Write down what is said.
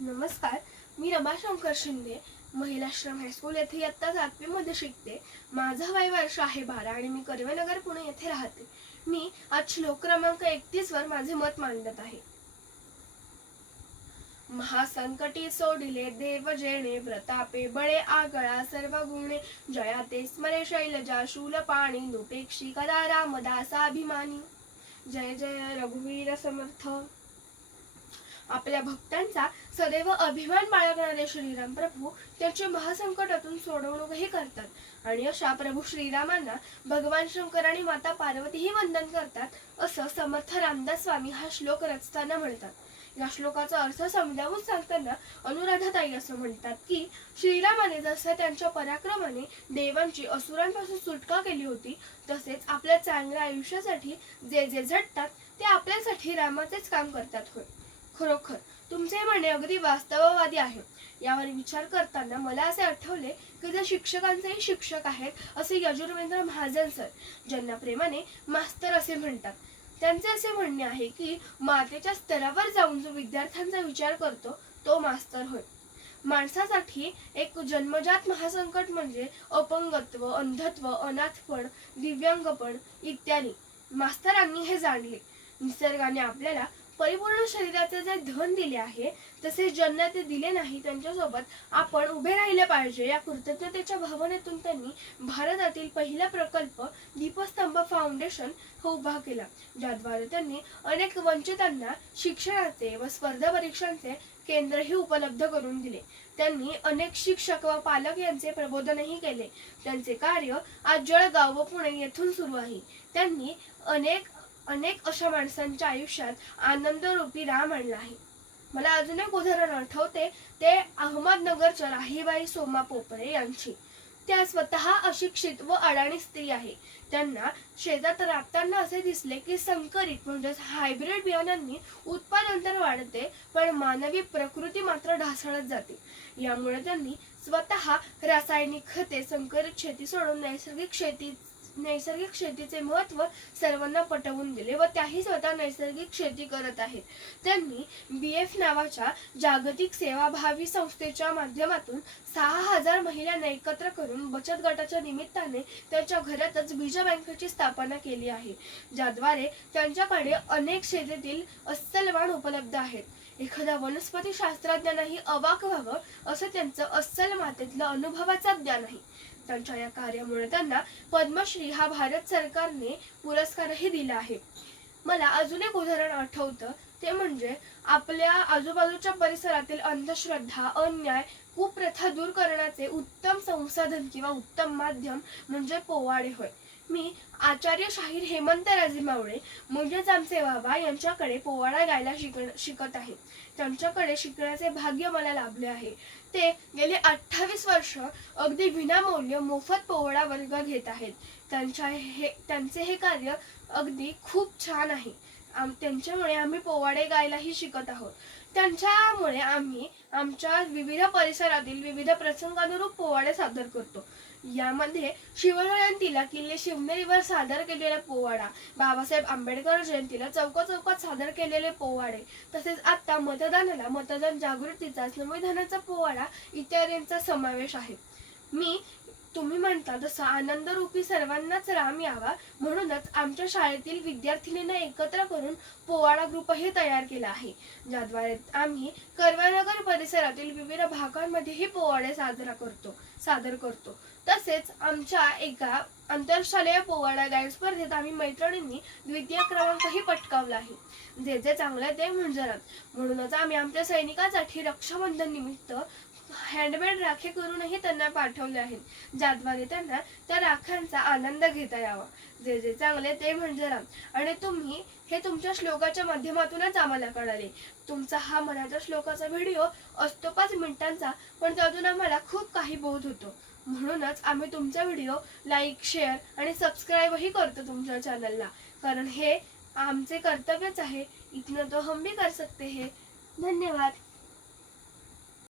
नमस्कार मी रमाशंकर शिंदे महिलाश्रम हायस्कूल येथे इयत्ता सातवीमध्ये शिकते. माझं वय वर्ष आहे बारा आणि मी कर्वेनगर पुणे येथे राहते. मी आज श्लोक क्रमांक एकतीस वर माझे मत मांडत आहे. महासंकटी सोडिले देव जेणे व्रतापे बळे आगळा सर्व गुणे जया ते स्मरे शैलजा शूल पाणी नुपेक्षी कदा रामदासाभिमानी जय जय रघुवीर समर्थ. आपल्या भक्तांचा सदैव अभिमान बाळगणारे श्रीराम प्रभू त्यांचे महासंकटातून सोडवणूकही करतात. आणि अशा प्रभू श्रीरामांना भगवान शंकर आणि माता पार्वतीही वंदन करतात असं समर्थ रामदास स्वामी हा श्लोक रचताना म्हणतात. या श्लोकाचा अर्थ समजावून सांगताना अनुराधाताई असं म्हणतात की श्रीरामाने जसं त्यांच्या पराक्रमाने देवांची असुरांपासून सुटका केली होती तसेच आपल्या चांगल्या आयुष्यासाठी जे जे झटतात ते आपल्यासाठी रामाचेच काम करतात होय. खरोखर तुमचे म्हणणे अगदी वास्तववादी आहे. यावर विचार करताना मला असे आठवले की ते शिक्षकांचेही शिक्षक आहेत असे यजुर्वेंद्र महाजन सर ज्यांना प्रेमाने मास्तर असे म्हणतात. त्यांचे असे म्हणणे आहे की मातेच्या स्तरावर जाऊन जो विद्यार्थ्यांचा विचार करतो तो मास्तर होय. माणसासाठी एक जन्मजात महासंकट म्हणजे अपंगत्व अंधत्व अनाथपण दिव्यांगपण इत्यादी. मास्तरांनी हे जाणले. निसर्गाने आपल्याला परिपूर्ण शरीराचे जे धन दिले आहे तसे ज्यांना ते दिले नाही त्यांच्यासोबत आपण उभे राहिले पाहिजे. या कृतज्ञतेच्या भावनेतून त्यांनी भारतातील पहिला प्रकल्प दीपस्तंभ फाउंडेशन हा उभा केला. ज्याद्वारे त्यांनी अनेक वंचितांना शिक्षणाचे व स्पर्धा परीक्षांचे केंद्रही उपलब्ध करून दिले. त्यांनी अनेक शिक्षक व पालक यांचे प्रबोधनही केले. त्यांचे कार्य आज जळगाव व पुणे येथून सुरू आहे. त्यांनी अनेक अनेक अशा माणसांच्या आयुष्यात आनंदरूपी राम आणला आहे. मला अजून एक उदाहरण आठवते ते अहमदनगरच्या राहीबाई सोमा पोपरे यांची. त्या स्वतः अशिक्षित व अडाणी स्त्री आहे. त्यांना शेतात राबताना असे दिसले की संकरित म्हणजेच हायब्रिड बियाणांनी उत्पादन तर वाढते पण मानवी प्रकृती मात्र ढासळत जाते. यामुळे त्यांनी स्वतः रासायनिक खते संकरित शेती सोडून नैसर्गिक शेती नैसर्गिक शेतीचे महत्त्व सर्वांना पटवून दिले व त्याही स्वतः नैसर्गिक शेती करत आहेत. त्यांनी बी एफ नावाच्या जागतिक सेवाभावी संस्थेच्या माध्यमातून सहा हजार महिलांना एकत्र करून बचत गटाच्या निमित्ताने त्यांच्या घरातच बीज बँकेची स्थापना केली आहे. ज्याद्वारे त्यांच्याकडे अनेक शेतीतील अस्सलवाण उपलब्ध आहेत. एखाद्या वनस्पती शास्त्रज्ञांनाही अवाक व्हावं असं त्यांचं अस्सल मातेतलं अनुभवाचं ज्ञान आहे. त्यांच्या या कार्यामुळे त्यांना पद्मश्री हा भारत सरकारने पुरस्कारही दिला आहे. मला अजून एक उदाहरण आठवतं. ते म्हणजे आपल्या आजूबाजूच्या परिसरातील अंधश्रद्धा अन्याय कुप्रथा दूर करण्याचे उत्तम संसाधन किंवा उत्तम माध्यम म्हणजे पोवाडे होय. मी आचार्य शाहीर हेमंतराजे मावळे म्हणजेच आमचे बाबा यांच्याकडे पोवाडा गायला शिक शिकत आहे. त्यांच्याकडे शिकण्याचे भाग्य मला लाभले आहे. ते गेले अठ्ठावीस वर्ष अगदी विनामूल्य मोफत पोवाडा वर्ग घेत आहेत. त्यांच्या हे त्यांचे हे कार्य अगदी खूप छान आहे. आम त्यांच्यामुळे आम्ही पोवाडे गायलाही शिकत आहोत. त्यांच्यामुळे आम्ही आमच्या विविध परिसरातील विविध प्रसंगानुरूप पोवाडे सादर करतो. यामध्ये शिवजयंतीला किल्ले शिवनेरीवर सादर केलेला पोवाडा. बाबासाहेब आंबेडकर जयंतीला चौका चौकात सादर केलेले पोवाडे. तसेच आता मतदानाला मतदान जागृतीचा संविधानाचा पोवाडा इत्यादींचा समावेश आहे. मी तुम्ही म्हणता तसा आनंदरूपी सर्वांनाच राम यावा. म्हणूनच आमच्या शाळेतील विद्यार्थिनींना एकत्र करून पोवाडा ग्रुपही तयार केला आहे. ज्याद्वारे आम्ही कर्वानगर परिसरातील विविध भागांमध्येही पोवाडे साजरा करतो सादर करतो. तसेच आमच्या एका आंतरशालेय पोवाडा गायन स्पर्धेत आम्ही मैत्रिणींनी द्वितीय क्रमांकही पटकावला आहे. जे जे चांगले ते म्हणजे म्हणूनच आम्ही आमच्या सैनिकांसाठी रक्षाबंधन निमित्त हँडमेड राखे करूनही त्यांना पाठवले आहेत. ज्याद्वारे त्यांना त्या राख्यांचा आनंद घेता यावा. जे जे चांगले ते म्हणजे राम. आणि तुम्ही हे तुमच्या श्लोकाच्या माध्यमातूनच आम्हाला कळाले. तुमचा हा मनाच्या श्लोकाचा व्हिडिओ असतो पाच मिनिटांचा पण त्यातून आम्हाला खूप काही बोध होतो. म्हणूनच आम्ही तुमचा व्हिडिओ लाईक शेअर आणि सबस्क्राईबही करतो तुमच्या चॅनलला. कारण हे आमचे कर्तव्यच आहे. इतना तो हम भी कर सकते हैं. धन्यवाद.